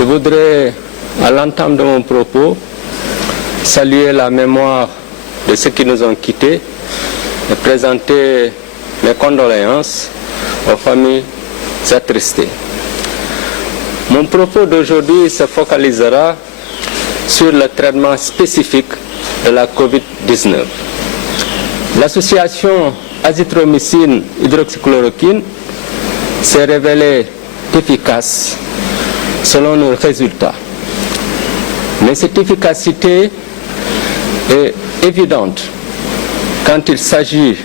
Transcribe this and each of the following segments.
Je voudrais, à l'entame de mon propos, saluer la mémoire de ceux qui nous ont quittés et présenter mes condoléances aux familles attristées. Mon propos d'aujourd'hui se focalisera sur le traitement spécifique de la COVID-19. L'association azithromycine hydroxychloroquine s'est révélée efficace selon nos résultats. Mais cette efficacité est évidente quand il s'agit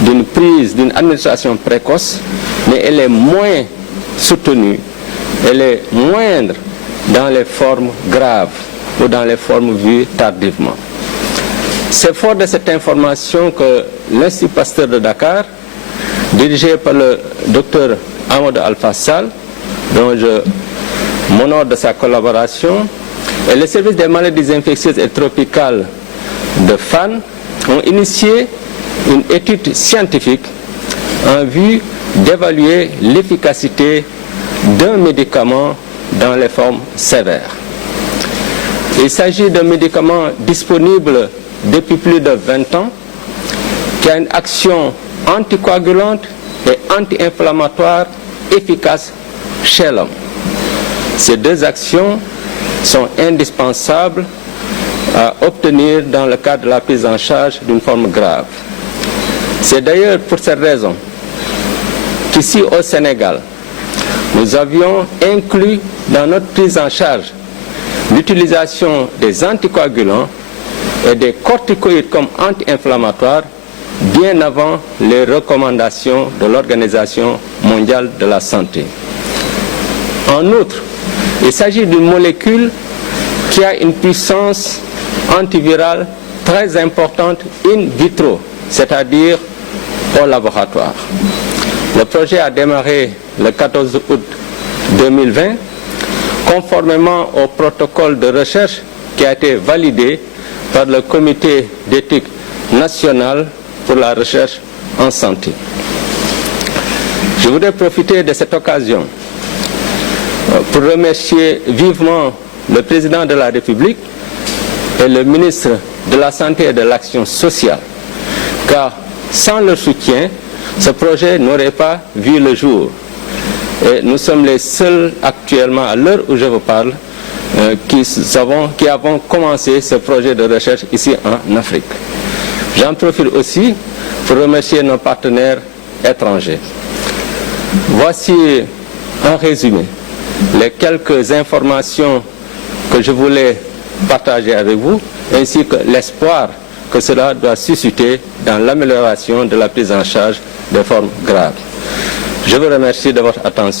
d'une administration précoce, mais elle est moins soutenue, elle est moindre dans les formes graves ou dans les formes vues tardivement. C'est fort de cette information que l'Institut Pasteur de Dakar, dirigé par le Dr Amadou Alpha-Sall, dont je m'honore de sa collaboration, et le service des maladies infectieuses et tropicales de FAN ont initié une étude scientifique en vue d'évaluer l'efficacité d'un médicament dans les formes sévères. Il s'agit d'un médicament disponible depuis plus de 20 ans, qui a une action anticoagulante et anti-inflammatoire efficace chez l'homme. Ces deux actions sont indispensables à obtenir dans le cadre de la prise en charge d'une forme grave. C'est d'ailleurs pour cette raison qu'ici au Sénégal, nous avions inclus dans notre prise en charge l'utilisation des anticoagulants et des corticoïdes comme anti-inflammatoires bien avant les recommandations de l'Organisation mondiale de la santé. En outre, il s'agit d'une molécule qui a une puissance antivirale très importante in vitro, c'est-à-dire au laboratoire. Le projet a démarré le 14 août 2020, conformément au protocole de recherche qui a été validé par le Comité d'éthique nationale pour la recherche en santé. Je voudrais profiter de cette occasion pour remercier vivement le président de la République et le ministre de la Santé et de l'Action sociale, car sans leur soutien, ce projet n'aurait pas vu le jour. Et nous sommes les seuls actuellement, à l'heure où je vous parle, qui avons commencé ce projet de recherche ici en Afrique. J'en profite aussi pour remercier nos partenaires étrangers. Voici en résumé les quelques informations que je voulais partager avec vous, ainsi que l'espoir que cela doit susciter dans l'amélioration de la prise en charge des formes graves. Je vous remercie de votre attention.